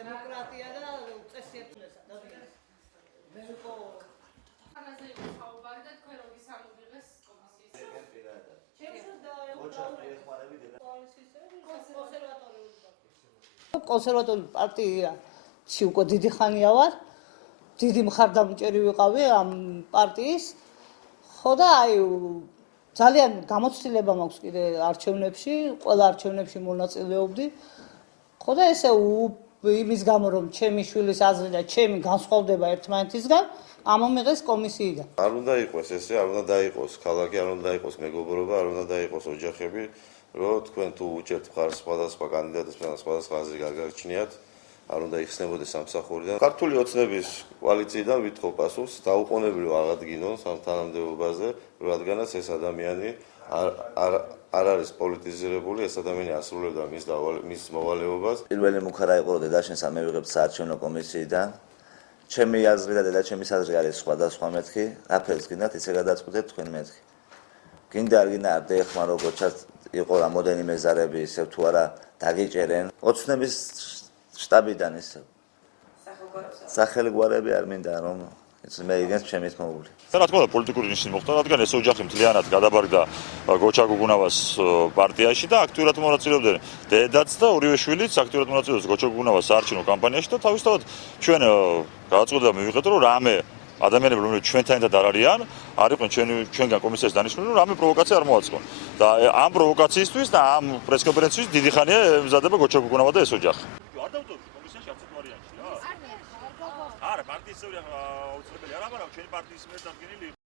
დემოკრატია და წესიერთლესა ადამიანს. მე ვიყო ამაზე იყო საუბარი და თქვენ როგორ სამოვიღეს კომისიის. კონსერვატორული პარტიაში უკვე დიდი ხანია ვარ. დიდი მხარდამჭერი ვიყავი ამ პარტიის. ხო და აი ძალიან გამოცდილება მაქვს კიდე არჩევნებში, ყველა არჩევნებში მონაწილეობდი. ხო და ესე იმის გამო რომ ჩემი შვილის აზრი და ჩემი განსხვავდება ერთმანეთისგან, ამომიღეს კომისიიდან. არ უნდა იყოს ესე, არ უნდა დაიყოს ქალაქი, არ უნდა დაიყოს მეგობრობა, არ უნდა დაიყოს ოჯახები, რომ თქვენ თუ უჭერთ მხარს სხვადასხვა კანდიდატის და სხვადასხვა აზრი გაგარჩნიათ, არ უნდა იხსნებოდეს სამსახურიდან. ქართული ოცნების კოალიციიდან ვითხოვ პასუხს, დაუყოვნებლივ აღადგინონ თანამდებობაზე, რადგანაც ეს ადამიანი არ არის პოლიტიზირებული, ეს ადამიანი ასრულებდა მის მოვალეობას. პირველი მუხარა იყო რომ დედაშენს ამევიღებ საარჩევნო კომისიიდან. ჩემი აზრი და დედაჩემის აზრი არის სხვადასხვა მეთქი, აფერს გინდათ ისე გადაწყვეტეთ თქვენ მეთქი. გინდა არ გინდა არ დაეხმარო როგორცაც იყო რამოდენიმე ზარები ისევ თუ არა დაგიჭერენ. ოცნების შტაბიდან ისევ. სახელგვარები არ მინდა რომ მე იგენს ჩემის მოული. რა თქმა უნდა პოლიტიკური ნიშნი მოხდა, რადგან ეს ოჯახი მთლიანად გადაბარგდა გოჩა გუგუნავას პარტიაში და აქტიურად მონაწილეობდნენ. დედაც და ორივე შვილიც აქტიურად მონაწილეობს გოჩა გუგუნავას საარჩევნო კამპანიაში და თავისთავად ჩვენ გადაწყვეტილება მივიღეთ, რომ რამე ადამიანები რომლებიც ჩვენთან ერთად არ არიან, არ იყვნენ ჩვენგან კომისიის დანიშნული, რომ რამე პროვოკაცია არ მოაწყონ. და ამ პროვოკაციისთვის და ამ პრესკონფერენციის დიდი ხანია ემზადება გოჩა გუგუნავა და ეს ოჯახი. არ დავუწევთ კომისიაში არც ერთ ვარიანტში რა? არა, პარტიის წევრი აუცილებელი არა, მაგრამ ჩვენი პარტიის მიერ დადგენილი